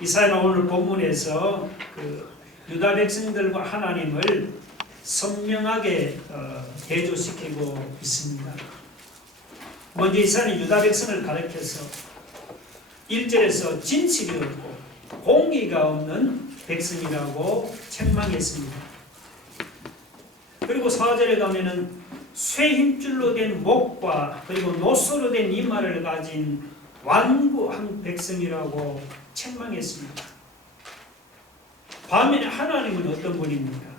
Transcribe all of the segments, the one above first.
이사야 오늘 본문에서 유다 백성들과 하나님을 선명하게 대조시키고 있습니다. 먼저 이사야는 유다 백성을 가리켜서 1절에서 진실이 없고 공의가 없는 백성이라고 책망했습니다. 그리고 4절에 가면은 쇠 힘줄로 된 목과 그리고 노소로 된 이마를 가진 완고한 백성이라고 책망했습니다. 반면에 하나님은 어떤 분입니까?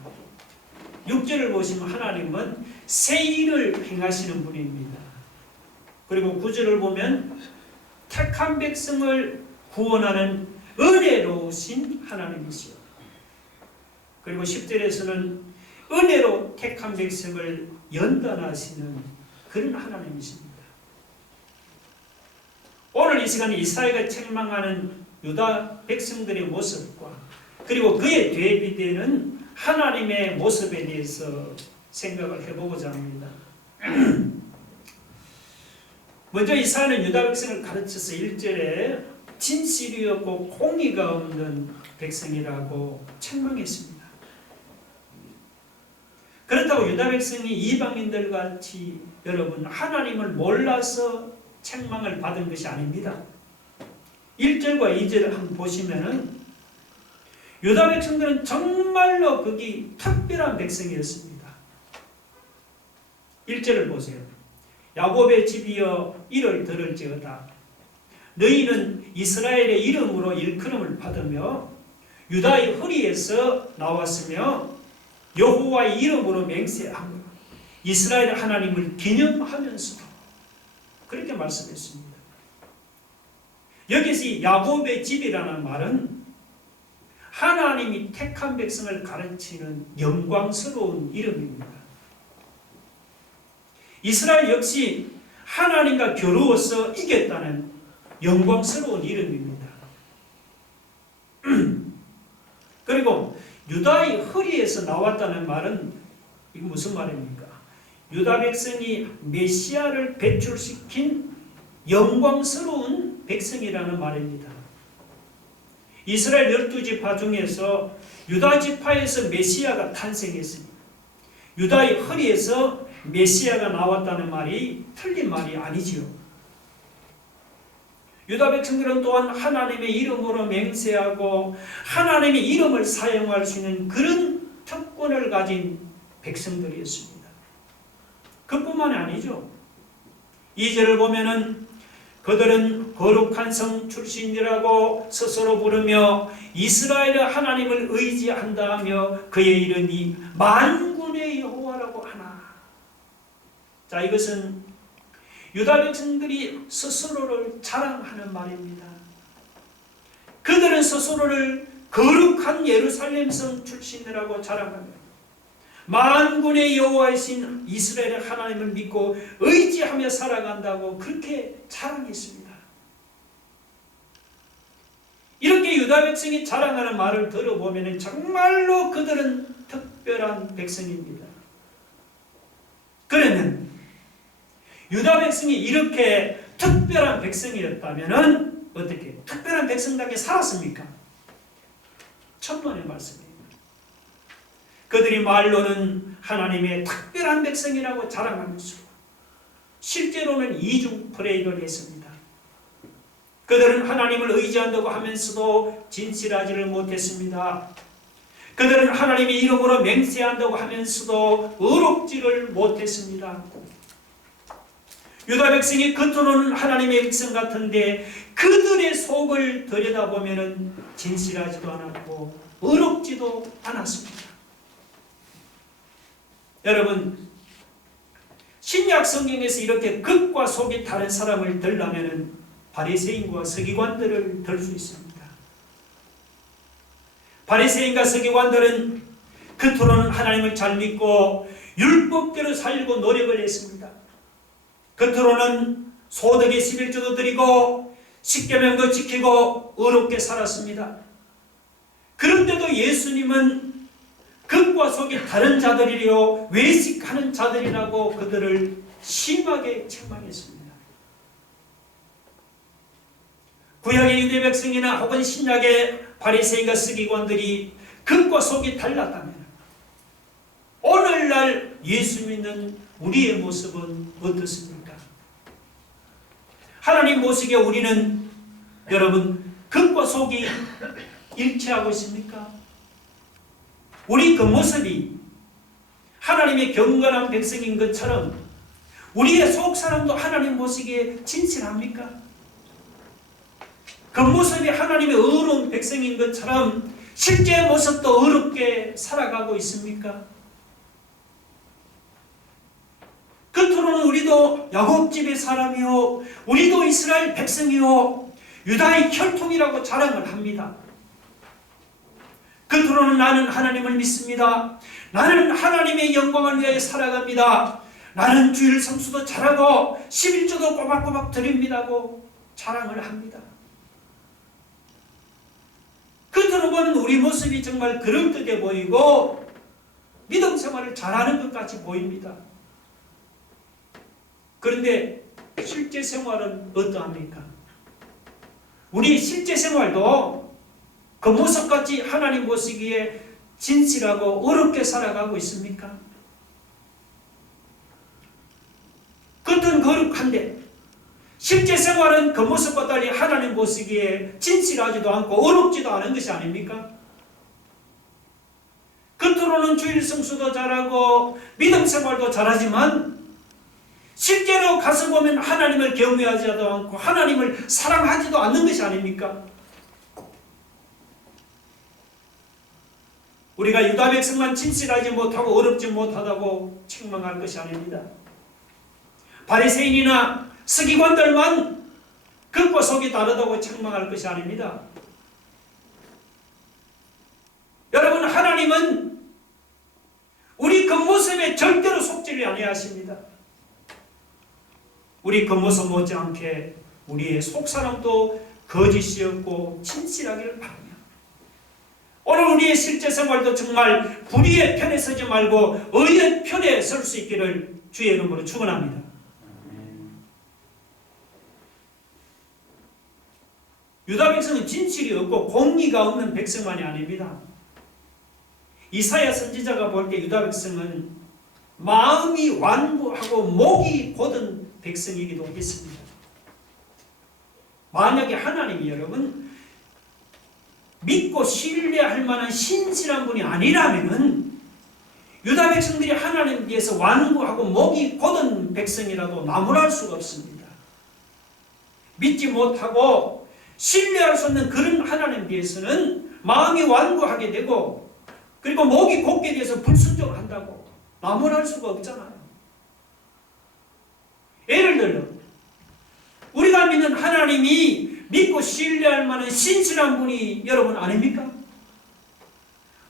6절을 보시면 하나님은 새 일을 행하시는 분입니다. 그리고 9절을 보면 택한 백성을 구원하는 은혜로우신 하나님이시요. 그리고 10절에서는 은혜로 택한 백성을 연단하시는 그런 하나님이십니다. 오늘 이 시간에 이사야가 책망하는 유다 백성들의 모습과 그리고 그에 대비되는 하나님의 모습에 대해서 생각을 해보고자 합니다. 먼저 이사야는 유다 백성을 가르쳐서 1절에 진실이 없고 공의가 없는 백성이라고 책망했습니다. 그렇다고 유다 백성이 이방인들 같이 여러분 하나님을 몰라서 책망을 받은 것이 아닙니다. 1절과 2절을 한번 보시면은 유다 백성들은 정말로 거기 특별한 백성이었습니다. 1절을 보세요. 야곱의 집이여 이를 들을지어다. 너희는 이스라엘의 이름으로 일컬음을 받으며 유다의 허리에서 나왔으며 여호와의 이름으로 맹세하며 이스라엘 하나님을 기념하면서 그렇게 말씀했습니다. 여기서 이 야곱의 집이라는 말은 하나님이 택한 백성을 가르치는 영광스러운 이름입니다. 이스라엘 역시 하나님과 겨루어서 이겼다는 영광스러운 이름입니다. 그리고 유다의 허리에서 나왔다는 말은 이게 무슨 말입니까? 유다 백성이 메시아를 배출시킨 영광스러운 백성이라는 말입니다. 이스라엘 12지파 중에서 유다 지파에서 메시아가 탄생했습니다. 유다의 허리에서 메시아가 나왔다는 말이 틀린 말이 아니지요. 유다 백성들은 또한 하나님의 이름으로 맹세하고 하나님의 이름을 사용할 수 있는 그런 특권을 가진 백성들이었습니다. 그뿐만이 아니죠. 2절을 보면은 그들은 거룩한 성 출신이라고 스스로 부르며 이스라엘의 하나님을 의지한다 하며 그의 이름이 만군의 여호와라고 하나. 자, 이것은 유다 백성들이 스스로를 자랑하는 말입니다. 그들은 스스로를 거룩한 예루살렘 성 출신이라고 자랑합니다. 만군의 여호와이신 이스라엘의 하나님을 믿고 의지하며 살아간다고 그렇게 자랑했습니다. 이렇게 유다 백성이 자랑하는 말을 들어보면 정말로 그들은 특별한 백성입니다. 그러면 유다 백성이 이렇게 특별한 백성이었다면 어떻게 특별한 백성답게 살았습니까? 천만의 말씀입니다. 그들이 말로는 하나님의 특별한 백성이라고 자랑하면서 실제로는 이중 플레이를 했습니다. 그들은 하나님을 의지한다고 하면서도 진실하지를 못했습니다. 그들은 하나님의 이름으로 맹세한다고 하면서도 의롭지를 못했습니다. 유다 백성이 겉으로는 하나님의 백성 같은데 그들의 속을 들여다보면 진실하지도 않았고 의롭지도 않았습니다. 여러분, 신약 성경에서 이렇게 겉과 속이 다른 사람을 들려면 바리새인과 서기관들을 들 수 있습니다. 바리새인과 서기관들은 겉으로는 하나님을 잘 믿고 율법대로 살려고 노력을 했습니다. 겉으로는 소득의 11조도 드리고 십계명도 지키고 의롭게 살았습니다. 그런데도 예수님은 겉과 속이 다른 자들이요 외식하는 자들이라고 그들을 심하게 책망했습니다. 구약의 유대 백성이나 혹은 신약의 바리새인과 서기관들이 겉과 속이 달랐다면 오늘날 예수 믿는 우리의 모습은 어떻습니까? 하나님 모시기에 우리는 여러분 겉과 속이 일치하고 있습니까? 우리 그 모습이 하나님의 경건한 백성인 것처럼 우리의 속 사람도 하나님 모시기에 진실합니까? 그 모습이 하나님의 의로운 백성인 것처럼 실제 모습도 의롭게 살아가고 있습니까? 겉으로는 우리도 야곱집의 사람이요 우리도 이스라엘 백성이요 유다의 혈통이라고 자랑을 합니다. 겉으로는 나는 하나님을 믿습니다. 나는 하나님의 영광을 위하여 살아갑니다. 나는 주일 성수도 잘하고 11조도 꼬박꼬박 드립니다고 자랑을 합니다. 겉으로 보는 우리 모습이 정말 그럴듯해 보이고 믿음 생활을 잘하는 것 같이 보입니다. 그런데 실제 생활은 어떠합니까? 우리 실제 생활도 그 모습같이 하나님 보시기에 진실하고 어렵게 살아가고 있습니까? 겉은 거룩한데 실제 생활은 그 모습과 달리 하나님 보시기에 진실하지도 않고 어렵지도 않은 것이 아닙니까? 겉으로는 주일 성수도 잘하고 믿음 생활도 잘하지만 실제로 가서 보면 하나님을 경외하지도 않고 하나님을 사랑하지도 않는 것이 아닙니까? 우리가 유다 백성만 진실하지 못하고 어렵지 못하다고 책망할 것이 아닙니다. 바리새인이나 서기관들만 겉과 속이 다르다고 책망할 것이 아닙니다. 여러분, 하나님은 우리 겉모습에 절대로 속지를 아니하십니다. 우리 겉모습 못지않게 우리의 속사람도 거짓이 없고 진실하기를 바랍니다. 오늘 우리의 실제 생활도 정말 불의의 편에 서지 말고 의의 편에 설 수 있기를 주의 이름으로 축원합니다. 유다 백성은 진실이 없고 공의가 없는 백성만이 아닙니다. 이사야 선지자가 볼 때 유다 백성은 마음이 완고하고 목이 곧은 백성이기도 했습니다. 만약에 하나님이 여러분 믿고 신뢰할 만한 신실한 분이 아니라면은 유다 백성들이 하나님 뒤에서 완고하고 목이 곧은 백성이라도 나무랄 수가 없습니다. 믿지 못하고 신뢰할 수 없는 그런 하나님 뒤에서는 마음이 완고하게 되고 그리고 목이 곧게 돼서 불순종한다고 나무랄 수가 없잖아요. 예를 들어 우리가 믿는 하나님이 믿고 신뢰할 만한 신실한 분이 여러분 아닙니까?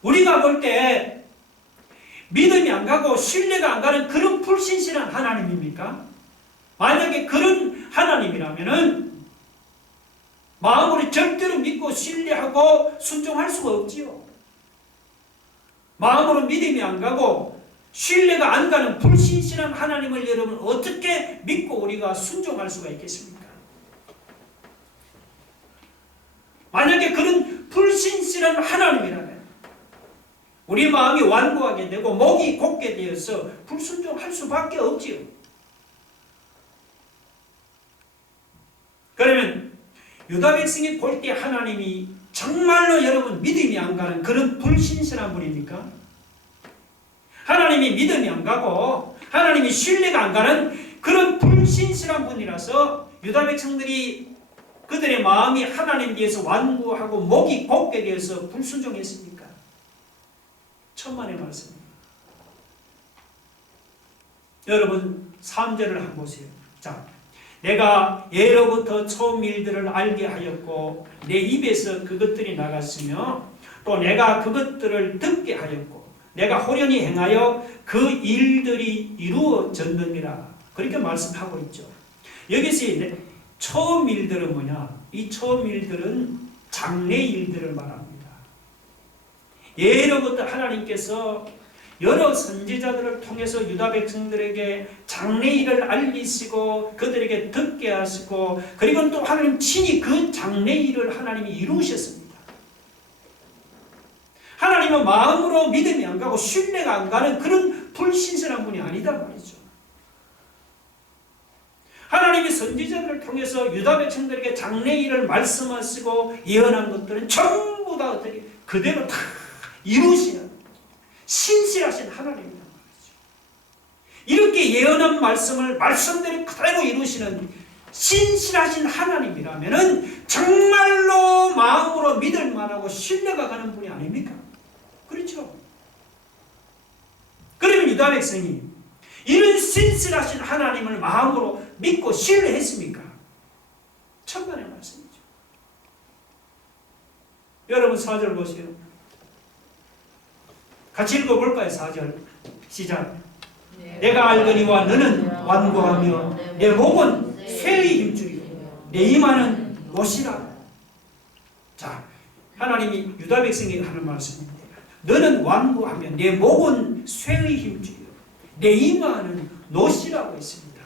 우리가 볼 때 믿음이 안 가고 신뢰가 안 가는 그런 불신실한 하나님입니까? 만약에 그런 하나님이라면은 마음으로 절대로 믿고 신뢰하고 순종할 수가 없지요. 마음으로 믿음이 안 가고 신뢰가 안 가는 불신실한 하나님을 여러분 어떻게 믿고 우리가 순종할 수가 있겠습니까? 만약에 그런 불신실한 하나님이라면 우리 마음이 완고하게 되고 목이 곧게 되어서 불순종할 수밖에 없지요. 그러면 유다 백성이 볼 때 하나님이 정말로 여러분 믿음이 안 가는 그런 불신실한 분입니까? 하나님이 믿음이 안 가고 하나님이 신뢰가 안 가는 그런 불신실한 분이라서 유다 백성들이 그들의 마음이 하나님 뒤에서 완고하고 목이 곧게 되어서 불순종했습니까? 천만의 말씀입니다. 여러분 3절을 한번 보세요. 자, 내가 예로부터 처음 일들을 알게 하였고 내 입에서 그것들이 나갔으며 또 내가 그것들을 듣게 하였고 내가 호련히 행하여 그 일들이 이루어졌느니라. 그렇게 말씀하고 있죠. 여기서 처음 일들은 뭐냐? 이 처음 일들은 장래 일들을 말합니다. 예로부터 하나님께서 여러 선지자들을 통해서 유다 백성들에게 장래일을 알리시고 그들에게 듣게 하시고 그리고 또 하나님 친히 그 장래일을 하나님이 이루셨습니다. 하나님은 마음으로 믿음이 안 가고 신뢰가 안 가는 그런 불신선한 분이 아니다 말이죠. 하나님이 선지자들을 통해서 유다 백성들에게 장래일을 말씀하시고 예언한 것들은 전부 다 그대로 다 이루시는 신실하신 하나님이란 말이죠. 이렇게 예언한 말씀을 말씀대로 그대로 이루시는 신실하신 하나님이라면 정말로 마음으로 믿을 만하고 신뢰가 가는 분이 아닙니까? 그렇죠? 그러면 유다 백성이 이런 신실하신 하나님을 마음으로 믿고 신뢰했습니까? 천만의 말씀이죠. 여러분 4절 보세요. 같이 읽어볼까요? 4절 시작. 내가 알거니와 너는 완고하며 내 목은 쇠의 힘줄이요 내 이마는 못이라. 자, 하나님이 유다 백성에게 하는 말씀입니다. 너는 완고하며 내 목은 쇠의 힘줄이요 내 이마는 못이라고 했습니다.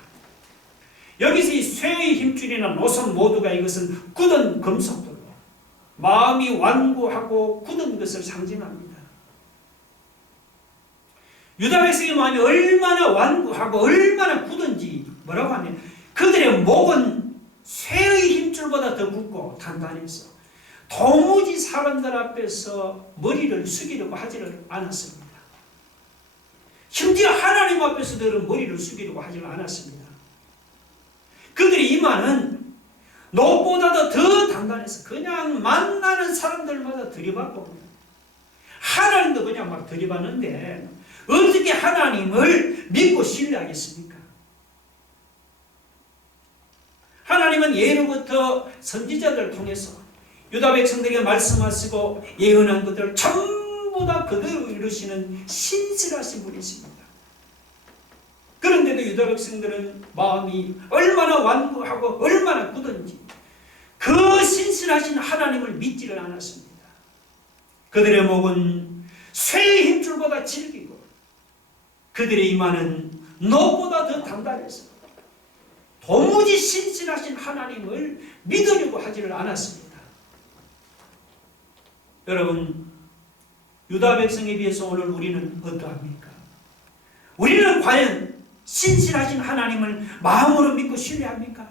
여기서 이 쇠의 힘줄이나 노선 모두가 이것은 굳은 금속들로 마음이 완고하고 굳은 것을 상징합니다. 유다 백성의 마음이 얼마나 완고하고 얼마나 굳은지 뭐라고 하면 그들의 목은 쇠의 힘줄보다 더 굳고 단단해서 도무지 사람들 앞에서 머리를 숙이려고 하지를 않았습니다. 심지어 하나님 앞에서도 머리를 숙이려고 하지를 않았습니다. 그들의 이마는 노보다도 더 단단해서 그냥 만나는 사람들마다 들이받고 하나님도 그냥 막 들이받는데 어떻게 하나님을 믿고 신뢰하겠습니까? 하나님은 예로부터 선지자들을 통해서 유다 백성들에게 말씀하시고 예언한 것들을 전부 다 그대로 이루시는 신실하신 분이십니다. 그런데도 유다 백성들은 마음이 얼마나 완고하고 얼마나 굳은지 그 신실하신 하나님을 믿지를 않았습니다. 그들의 목은 쇠의 힘줄보다 질기고 그들의 이마는 노보다 더 단단해서 도무지 신실하신 하나님을 믿으려고 하지를 않았습니다. 여러분, 유다 백성에 비해서 오늘 우리는 어떠합니까? 우리는 과연 신실하신 하나님을 마음으로 믿고 신뢰합니까?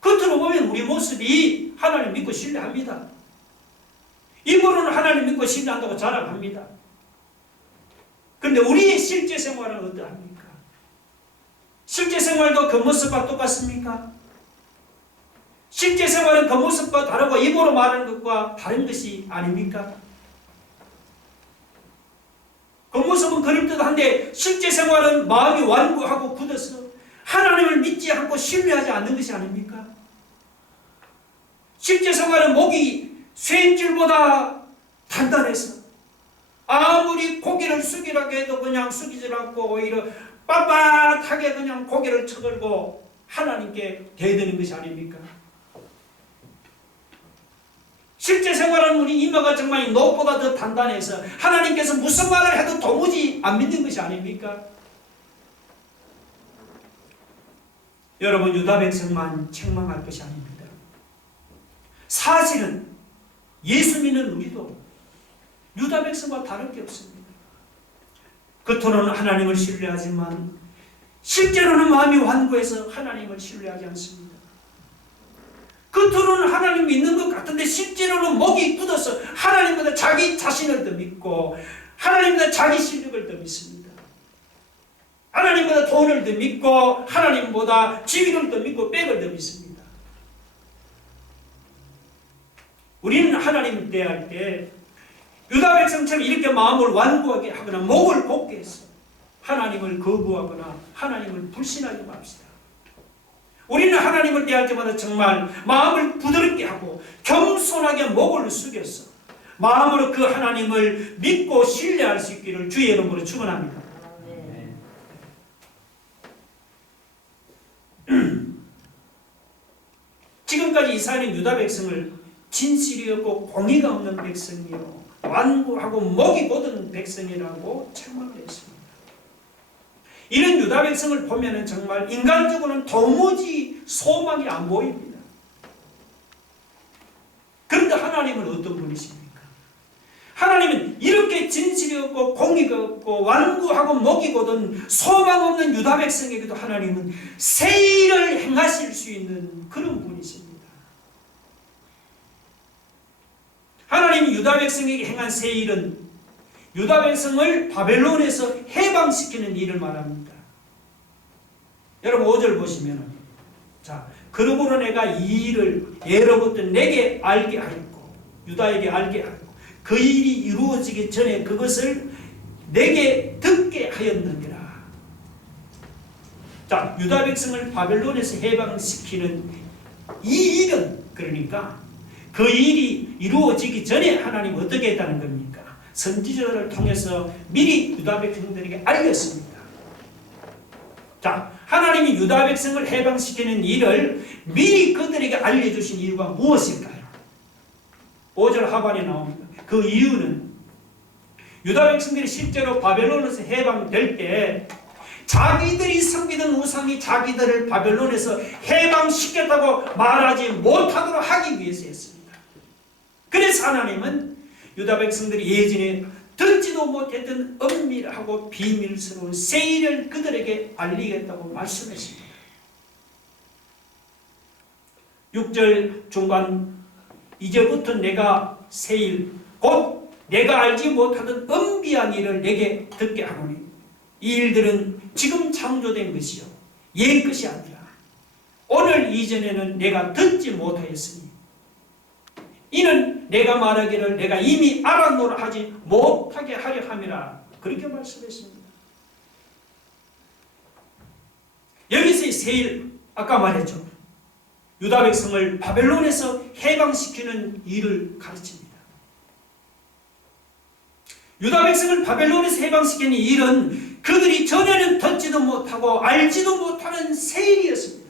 겉으로 보면 우리 모습이 하나님 믿고 신뢰합니다. 입으로는 하나님 믿고 신뢰한다고 자랑합니다. 그런데 우리의 실제 생활은 어떠합니까? 실제 생활도 그 모습과 똑같습니까? 실제 생활은 그 모습과 다르고 입으로 말하는 것과 다른 것이 아닙니까? 그 모습은 그림듯한데 실제 생활은 마음이 완고하고 굳어서 하나님을 믿지 않고 신뢰하지 않는 것이 아닙니까? 실제 생활은 목이 쇠줄보다 단단해서 아무리 고개를 숙이라고 해도 그냥 숙이질 않고 오히려 빳빳하게 그냥 고개를 쳐들고 하나님께 대드는 것이 아닙니까? 실제 생활은 우리 이마가 정말 노보다 더 단단해서 하나님께서 무슨 말을 해도 도무지 안 믿는 것이 아닙니까? 여러분, 유다 백성만 책망할 것이 아닙니다. 사실은 예수 믿는 우리도 유다 백성과 다를 게 없습니다. 겉으로는 하나님을 신뢰하지만 실제로는 마음이 완고해서 하나님을 신뢰하지 않습니다. 겉으로는 하나님 믿는 것 같은데 실제로는 목이 굳어서 하나님보다 자기 자신을 더 믿고 하나님보다 자기 실력을 더 믿습니다. 하나님보다 돈을 더 믿고 하나님보다 지위를 더 믿고 백을 더 믿습니다. 우리는 하나님을 대할 때 유다 백성처럼 이렇게 마음을 완고하게 하거나 목을 곧게 해서 하나님을 거부하거나 하나님을 불신하지 맙시다. 우리는 하나님을 대할 때마다 정말 마음을 부드럽게 하고 겸손하게 목을 숙여서 마음으로 그 하나님을 믿고 신뢰할 수 있기를 주의 이름으로 축원합니다. 지금까지 이스라엘은 유다 백성을 진실이 없고 공의가 없는 백성이요 완고하고 목이 곧은 백성이라고 책망을 했습니다. 이런 유다 백성을 보면 정말 인간적으로는 도무지 소망이 안 보입니다. 그런데 하나님은 어떤 분이십니까? 하나님은 이렇게 진실이 없고 공의가 없고 완고하고 목이 곧은 소망 없는 유다 백성에게도 하나님은 새 일을 행하실 수 있는 그런 분이십니다. 하나님이 유다 백성에게 행한 새 일은 유다 백성을 바벨론에서 해방시키는 일을 말합니다. 여러분 5절 보시면, 자, 그러므로 내가 이 일을 예로부터 내게 알게 하였고 유다에게 알게 하였고 그 일이 이루어지기 전에 그것을 내게 듣게 하였느니라. 자, 유다 백성을 바벨론에서 해방시키는 이 일은, 그러니까 그 일이 이루어지기 전에 하나님 어떻게 했다는 겁니까? 선지자들을 통해서 미리 유다 백성들에게 알렸습니다. 자, 하나님이 유다 백성을 해방시키는 일을 미리 그들에게 알려주신 이유가 무엇일까요? 5절 하반에 나옵니다. 그 이유는 유다 백성들이 실제로 바벨론에서 해방될 때 자기들이 섬기던 우상이 자기들을 바벨론에서 해방시켰다고 말하지 못하도록 하기 위해서였습니다. 그래서 하나님은 유다 백성들이 예전에 듣지도 못했던 은밀하고 비밀스러운 새 일을 그들에게 알리겠다고 말씀했습니다. 6절 중반, 이제부터 내가 새 일, 곧 내가 알지 못하던 은비한 일을 내게 듣게 하노니 이 일들은 지금 창조된 것이요 옛 것이 아니라 오늘 이전에는 내가 듣지 못하였으니 이는 내가 말하기를 내가 이미 알았노라 하지 못하게 하려 함이라. 그렇게 말씀했습니다. 여기서의 새 일, 아까 말했죠. 유다 백성을 바벨론에서 해방시키는 일을 가르칩니다. 유다 백성을 바벨론에서 해방시키는 일은 그들이 전에는 듣지도 못하고 알지도 못하는 새 일이었습니다.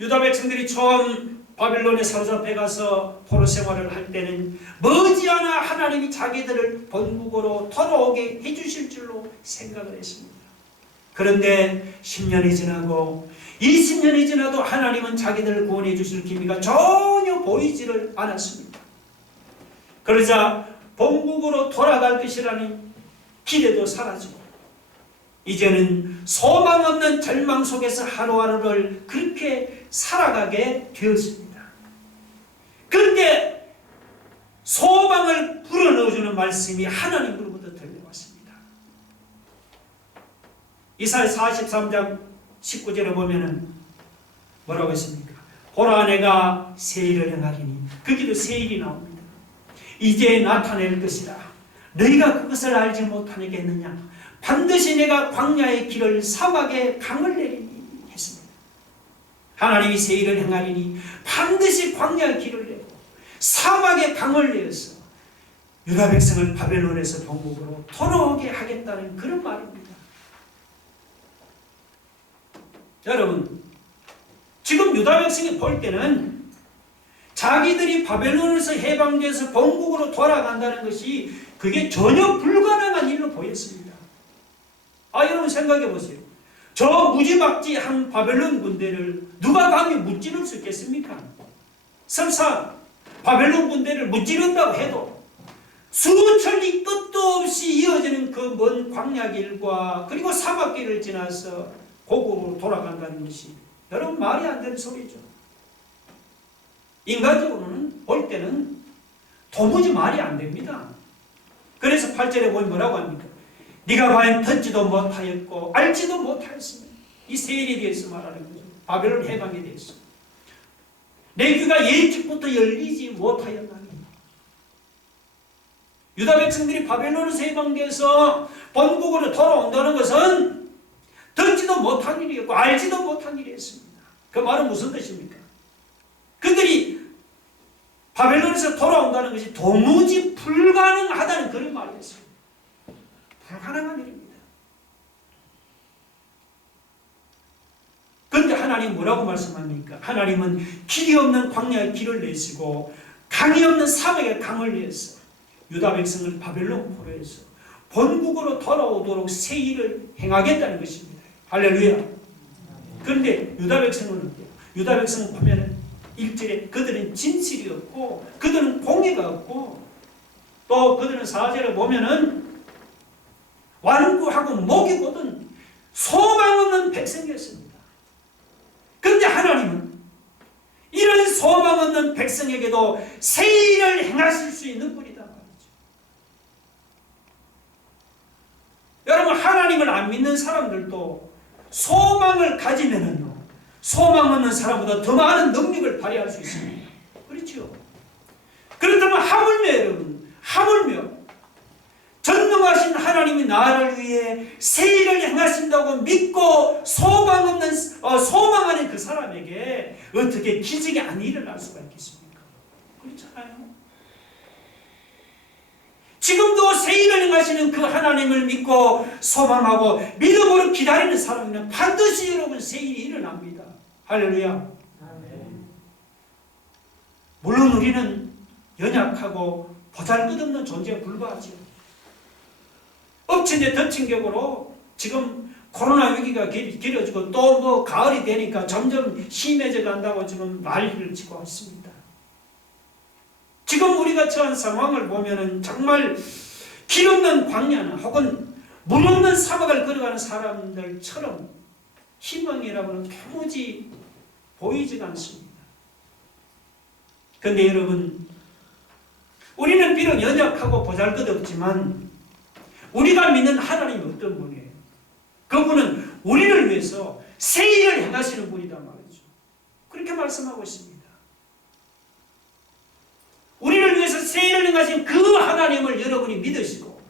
유다 백성들이 처음 바벨론에 사로잡혀 가서 포로 생활을 할 때는 머지않아 하나님이 자기들을 본국으로 돌아오게 해주실 줄로 생각을 했습니다. 그런데 10년이 지나고 20년이 지나도 하나님은 자기들을 구원해 주실 기미가 전혀 보이지를 않았습니다. 그러자 본국으로 돌아갈 것이라는 기대도 사라지고 이제는 소망 없는 절망 속에서 하루하루를 그렇게 살아가게 되었습니다. 그런데 소망을 불어넣어주는 말씀이 하나님으로부터 들려왔습니다. 이사야 43장 19절에 보면은 뭐라고 했습니까? 보라 내가 새 일을 행하리니, 거기도 새 일이 나옵니다. 이제 나타낼 것이라 너희가 그것을 알지 못하겠느냐? 반드시 내가 광야의 길을 사막에 강을 내리니 했습니다. 하나님이 새 일을 행하리니 반드시 광야의 길을 내고 사막에 강을 내어서 유다 백성을 바벨론에서 본국으로 돌아오게 하겠다는 그런 말입니다. 여러분, 지금 유다 백성이 볼 때는 자기들이 바벨론에서 해방돼서 본국으로 돌아간다는 것이 그게 전혀 불가능한 일로 보였습니다. 여러분 생각해 보세요. 저 무지막지한 바벨론 군대를 누가 감히 무찌를 수 있겠습니까? 설사 바벨론 군대를 무찌른다고 해도 수천리 끝도 없이 이어지는 그 먼 광야길과 그리고 사막길을 지나서 고국으로 돌아간다는 것이 여러분 말이 안 되는 소리죠. 인간적으로는 볼 때는 도무지 말이 안 됩니다. 그래서 8절에 보면 뭐라고 합니까? 네가 과연 듣지도 못하였고 알지도 못하였으며, 이 새 일에 대해서 말하는 거죠. 바벨론 해방에 대해서. 내 귀가 일찍부터 열리지 못하였나니. 유다 백성들이 바벨론에서 해방돼서 본국으로 돌아온다는 것은 듣지도 못한 일이었고 알지도 못한 일이었습니다. 그 말은 무슨 뜻입니까? 그들이 바벨론에서 돌아온다는 것이 도무지 불가능하다는 그런 말이었습니다. 불가능한 일입니다. 그런데 하나님 뭐라고 말씀합니까? 하나님은 길이 없는 광야에 길을 내시고 강이 없는 사막의 강을 위해서 유다 백성을 바벨론 포로에서 본국으로 돌아오도록 새 일을 행하겠다는 것입니다. 할렐루야. 그런데 유다 백성은 어때요? 유다 백성은 보면은 1절에 그들은 진실이 없고 그들은 공의가 없고 또 그들은 4절에 보면은 완고하고 목이 곧은 소망 없는 백성이었습니다. 그런데 하나님은 이런 소망 없는 백성에게도 새 일을 행하실 수 있는 분이다 말이죠. 여러분, 하나님을 안 믿는 사람들도 소망을 가지면은요, 소망 없는 사람보다 더 많은 능력을 발휘할 수 있습니다. 그렇죠? 그렇다면 하물며 여러분, 하물며 전능하신 하나님이 나를 위해 새 일을 행하신다고 믿고 소망하는 그 사람에게 어떻게 기적이 안 일어날 수가 있겠습니까? 그렇잖아요. 지금도 새 일을 행하시는 그 하나님을 믿고 소망하고 믿음으로 기다리는 사람은 반드시 여러분 새 일이 일어납니다. 할렐루야. 물론 우리는 연약하고 보잘것없는 존재에 불과하죠. 엎친 데 덮친 격으로 지금 코로나 위기가 길어지고 또 뭐 가을이 되니까 점점 심해져 간다고 지금 난리를 치고 있습니다. 지금 우리가 처한 상황을 보면은 정말 길 없는 광야나 혹은 물 없는 사막을 걸어가는 사람들처럼 희망이라고는 도무지 보이지가 않습니다. 그런데 여러분, 우리는 비록 연약하고 보잘것없지만 우리가 믿는 하나님이 어떤 분이에요? 그분은 우리를 위해서 새 일을 행하시는 분이다 말이죠. 그렇게 말씀하고 있습니다. 우리를 위해서 새 일을 행하신 그 하나님을 여러분이 믿으시고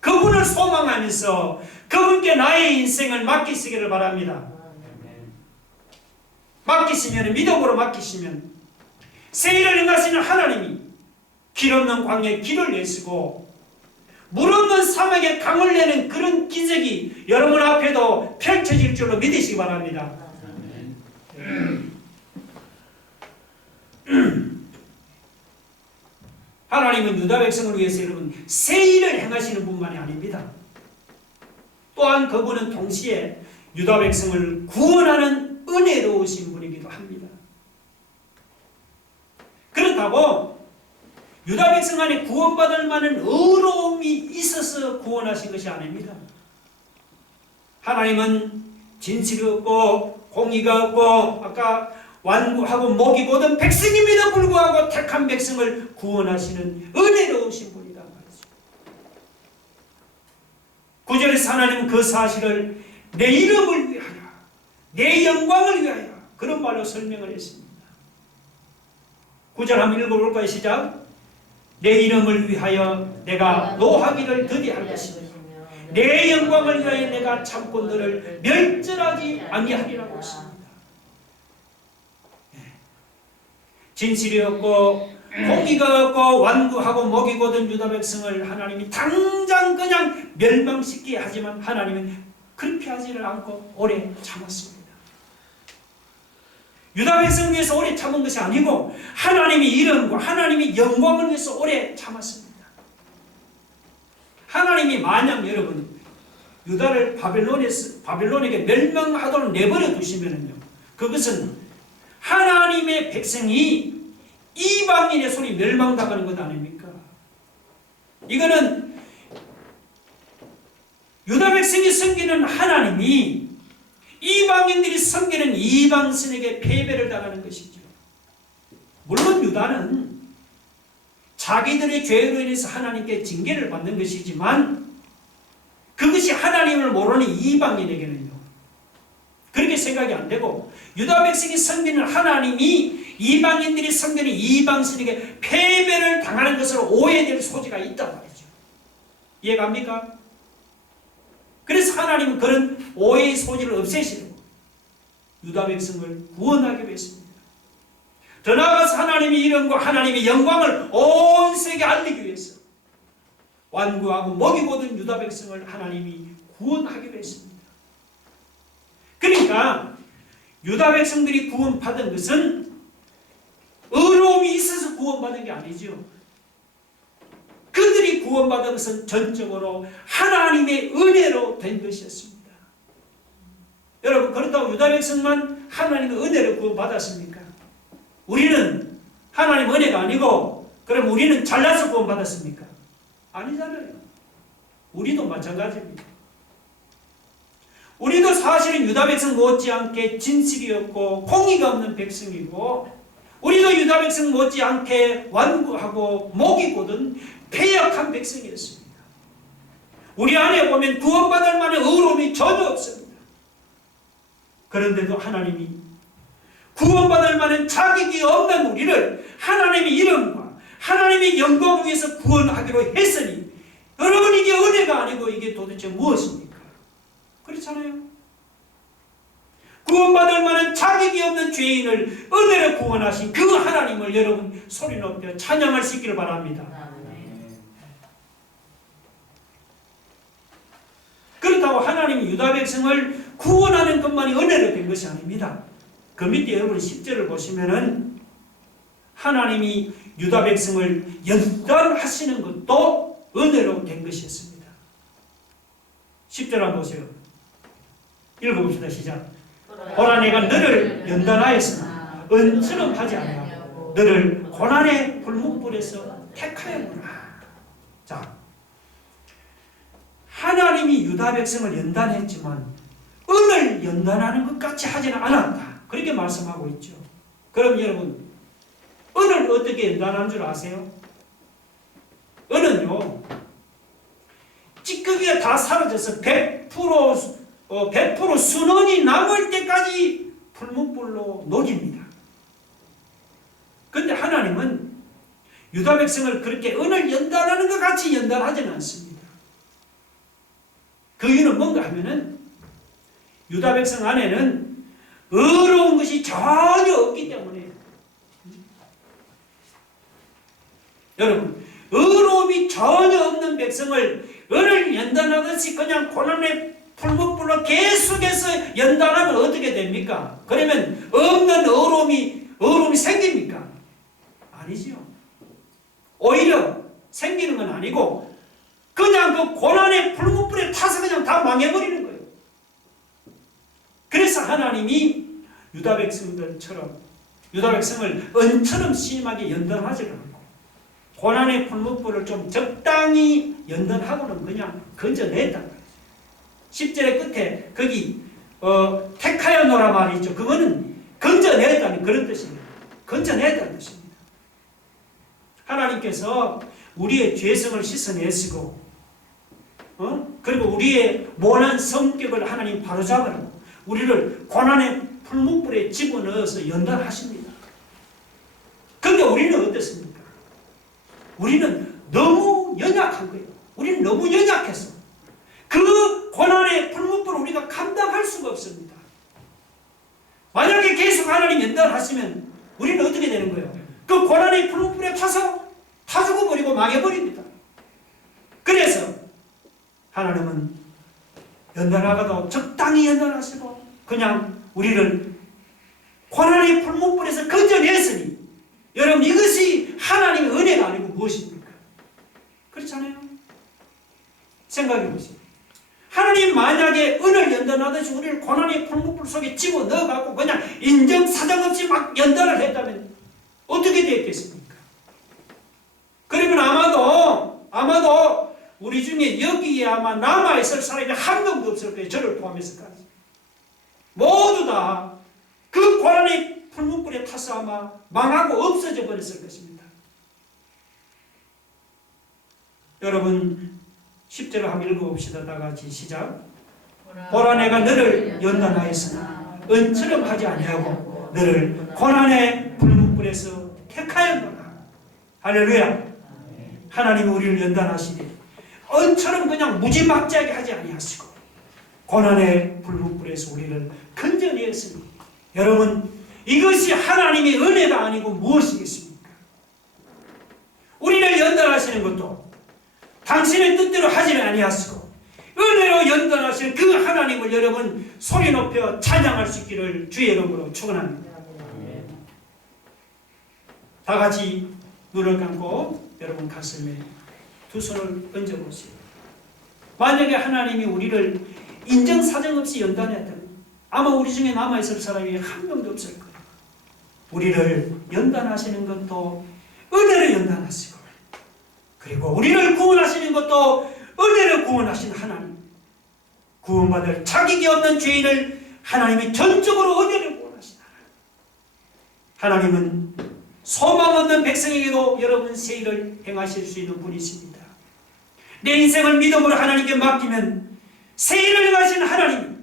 그분을 소망하면서 그분께 나의 인생을 맡기시기를 바랍니다. 맡기시면, 믿음으로 맡기시면 새 일을 행하시는 하나님이 길 없는 광야에 길을 내시고 물 없는 사막에 강을 내는 그런 기적이 여러분 앞에도 펼쳐질 줄로 믿으시기 바랍니다. 하나님은 유다 백성을 위해서 여러분 새 일을 행하시는 분만이 아닙니다. 또한 그분은 동시에 유다 백성을 구원하는 은혜로우신 분이기도 합니다. 그렇다고 유다 백성 안에 구원받을 만한 의로움이 있어서 구원하신 것이 아닙니다. 하나님은 진실이 없고 공의가 없고 아까 완고하고 목이 곧은 백성임에도 불구하고 택한 백성을 구원하시는 은혜로우신 분이다 말이죠. 9절에서 하나님은 그 사실을 내 이름을 위하여 내 영광을 위하여 그런 말로 설명을 했습니다. 9절 한번 읽어볼까요? 시작. 내 이름을 위하여 내가 노하기를 더디할 것이며 내 영광을 위하여 내가 참고 너를 멸절하지 아니하리라고 했습니다. 진실이 없고 공의가 없고 완고하고 목이 곧은 유다 백성을 하나님이 당장 그냥 멸망시키게 하지만 하나님은 그렇게 하지를 않고 오래 참았습니다. 유다 백성을 위해서 오래 참은 것이 아니고 하나님의 이름과 하나님의 영광을 위해서 오래 참았습니다. 하나님이 만약 여러분 유다를 바벨론에게 멸망하도록 내버려 두시면요, 그것은 하나님의 백성이 이방인의 손이 멸망당하는 것 아닙니까? 이거는 유다 백성이 섬기는 하나님이 이방인들이 섬기는 이방신에게 패배를 당하는 것이죠. 물론 유다는 자기들의 죄로 인해서 하나님께 징계를 받는 것이지만 그것이 하나님을 모르는 이방인에게는요, 그렇게 생각이 안 되고 유다 백성이 섬기는 하나님이 이방인들이 섬기는 이방신에게 패배를 당하는 것으로 오해될 소지가 있단 말이죠. 이해갑니까? 그래서 하나님은 그런 오해의 소지를 없애시고 유다 백성을 구원하기로 했습니다. 더 나아가서 하나님의 이름과 하나님의 영광을 온 세계에 알리기 위해서 완고하고 목이 곧은 유다 백성을 하나님이 구원하기로 했습니다. 그러니까 유다 백성들이 구원받은 것은 의로움이 있어서 구원받은 게 아니죠. 그들이 구원받은 것은 전적으로 하나님의 은혜로 된 것이었습니다. 여러분, 그렇다고 유다 백성만 하나님의 은혜로 구원받았습니까? 우리는 하나님 은혜가 아니고 그럼 우리는 잘나서 구원받았습니까? 아니잖아요. 우리도 마찬가지입니다. 우리도 사실은 유다 백성 못지않게 진실이었고 공의가 없는 백성이고, 우리도 유다 백성 못지않게 완고하고 목이 곧은 패역한 백성이었습니다. 우리 안에 보면 구원받을 만한 의로움이 전혀 없습니다. 그런데도 하나님이 구원받을 만한 자격이 없는 우리를 하나님의 이름과 하나님의 영광을 위해서 구원하기로 했으니, 여러분, 이게 은혜가 아니고 이게 도대체 무엇입니까? 그렇잖아요. 구원받을 만한 자격이 없는 죄인을 은혜로 구원하신 그 하나님을 여러분 소리 높여 찬양할 수 있기를 바랍니다. 그렇다고 하나님이 유다 백성을 구원하는 것만이 은혜로 된 것이 아닙니다. 그 밑에 여러분 10절을 보시면은 하나님이 유다 백성을 연단하시는 것도 은혜로 된 것이었습니다. 10절 한번 보세요. 읽어봅시다. 시작. 보라, 내가 너를 연단하였으나 은처럼 하지 아니하고 너를 고난의 불문불에서 택하였구나. 자, 하나님이 유다 백성을 연단했지만 은을 연단하는 것 같이 하지는 않았다. 그렇게 말씀하고 있죠. 그럼 여러분, 은을 어떻게 연단하는 줄 아세요? 은은요, 찌꺼기가 다 사라져서 100% 순원이 남을 때까지 불문불로 녹입니다. 그런데 하나님은 유다 백성을 그렇게 은을 연단하는 것 같이 연단하지는 않습니다. 그 이유는 뭔가 하면은 유다 백성 안에는 의로운 것이 전혀 없기 때문에, 여러분, 의로움이 전혀 없는 백성을 은을 연단하듯이 그냥 고난의 풀무불로 계속해서 연단하면 어떻게 됩니까? 그러면 없는 의로움이 생깁니까? 아니지요. 오히려 생기는 건 아니고 그냥 그 고난의 풀무불에 타서 그냥 다 망해버리는 거예요. 그래서 하나님이 유다 백성을 은처럼 심하게 연단하지 않고 고난의 풀무불을 좀 적당히 연단하고는 그냥 건져냈단 말이죠. 10절의 끝에 거기 택하여 놓으라 말이 있죠. 그거는 건져냈다는 그런 뜻입니다. 건져냈다는 뜻입니다. 하나님께서 우리의 죄성을 씻어내시고 그리고 우리의 모난 성격을 하나님 바로잡으라고 우리를 고난의 풀무불에 집어넣어서 연단하십니다. 그런데 우리는 어떻습니까? 우리는 너무 연약한 거예요. 우리는 너무 연약해서 그 고난의 풀무불을 우리가 감당할 수가 없습니다. 만약에 계속 하나님 연단하시면 우리는 어떻게 되는 거예요? 그 고난의 풀무불에 타서 타 죽어버리고 망해버립니다. 그래서 하나님은 연단하고도 적당히 연단하시고 그냥 우리를 고난의 풀무불에서 건져냈으니, 여러분, 이것이 하나님의 은혜가 아니고 무엇입니까? 그렇잖아요. 생각해 보세요. 하나님 만약에 은을 연단하듯이 우리를 고난의 풀무불 속에 집어넣어갖고 그냥 인정사정 없이 막 연단을 했다면 어떻게 되었겠습니까? 그러면 아마도 우리 중에 여기에 아마 남아있을 사람이 한 명도 없을 거예요. 저를 포함해서까지. 모두 다 그 고난의 풀무불에 타서 아마 망하고 없어져 버렸을 것입니다. 여러분, 10절을 한번 읽어봅시다. 다 같이 시작. 보라, 내가 너를 연단하였으나 은처럼 하지 아니하고 너를 고난의 불문불에서 택하였노라. 할렐루야. 하나님이 우리를 연단하시되 은처럼 그냥 무지막지하게 하지 아니하시고 고난의 불문불에서 우리를 건져내었으니, 여러분, 이것이 하나님의 은혜가 아니고 무엇이겠습니까? 우리를 연단하시는 것도 당신의 뜻대로 하지는 아니하시고 은혜로 연단하시는 그 하나님을 여러분 소리 높여 찬양할 수 있기를 주의 이름으로 축원합니다. 다 같이 눈을 감고 여러분 가슴에 두 손을 얹어보세요. 만약에 하나님이 우리를 인정사정 없이 연단했다면 아마 우리 중에 남아있을 사람이 한 명도 없을 거예요. 우리를 연단하시는 것도 은혜로 연단하시고, 그리고 우리를 구원하시는 것도 은혜로 구원하신 하나님, 구원받을 자격이 없는 죄인을 하나님이 전적으로 은혜로 구원하신 하나님. 하나님은 소망 없는 백성에게도 여러분 새 일을 행하실 수 있는 분이십니다. 내 인생을 믿음으로 하나님께 맡기면 새 일을 행하신 하나님,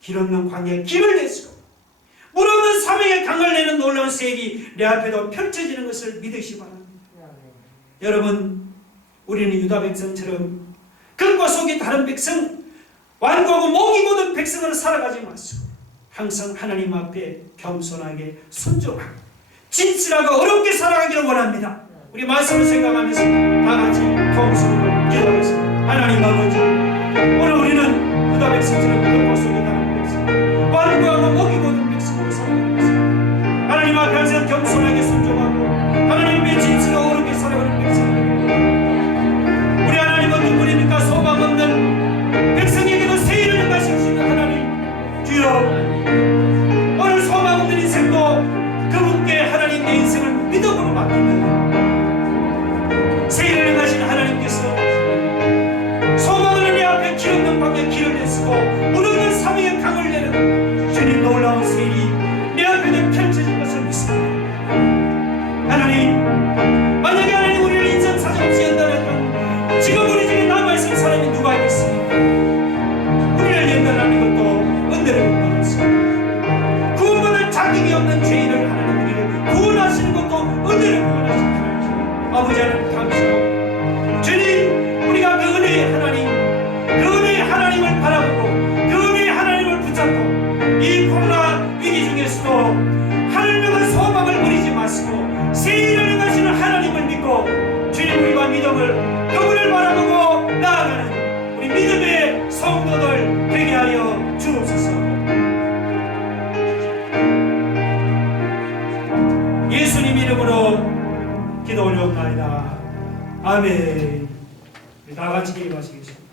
길 없는 광야에 길을 내시고 물 없는 사명에 강을 내는 놀라운 새 일이 내 앞에도 펼쳐지는 것을 믿으시기 바랍니다. 여러분, 우리는 유다 백성처럼 극과 속이 다른 백성, 완고하고 목이 곧은 백성으로 살아가지 마시고 항상 하나님 앞에 겸손하게 순종하고 진실하고 어렵게 살아가기를 원합니다. 우리 말씀을 생각하면서 다 같이 통성으로 기도하겠습니다. 하나님 아버지, 오늘 우리는 유다 백성처럼 극과 속이 다른 백성, 완고하고 목이 곧은 백성으로 살아가는 것입니다. 하나님 앞에 항상 겸손하게 순종하고 하나님의 진실과 어렵게 살아가는 백성입니다. 우리 하나님은 누구입니까? 소망 없는 백성에게도 새 일을 행하실 수 있는 하나님, 주여, 오늘 소망 없는 인생도 그분께 하나님 내 인생을 믿음으로 맡깁니다. 새 일을 행하신 하나님께서 소망 없는 내 앞에 길 없는 방에 길을 내시고 물 없는 사명에 강을 내는 주님 놀라운 새 일이 내 앞에는 펼쳐질 것을 믿습니다. 하나님, 만약에 하나님 우리를 인정사정 없이 연단했던 지금 우리 중에 남아있을 사람이 누가 있겠습니까? 우리를 연단하는 것도 은혜를 구원하십니다. 구원받을 자격이 없는 죄인을 하나님 우리를 구원하시는 것도 은혜를 구원하시는 하나님, 아버지 하나님 감사합니다. 주님, 우리가 그 은혜의 하나님, 그 은혜의 하나님을 바라보고 그 은혜의 하나님을 붙잡고 이 코로나 위기 중에서도 하늘명한 소망을 버리지 마시고 새 일을 행하시는 하나님을 믿고 주님, 우리가 믿음을 그분을 바라보고 나아가는 우리 믿음의 성도들 되게 하여 주옵소서. 예수님 이름으로 기도 올려옵나이다. 아멘. 우리 다 같이 기도하시겠습니다.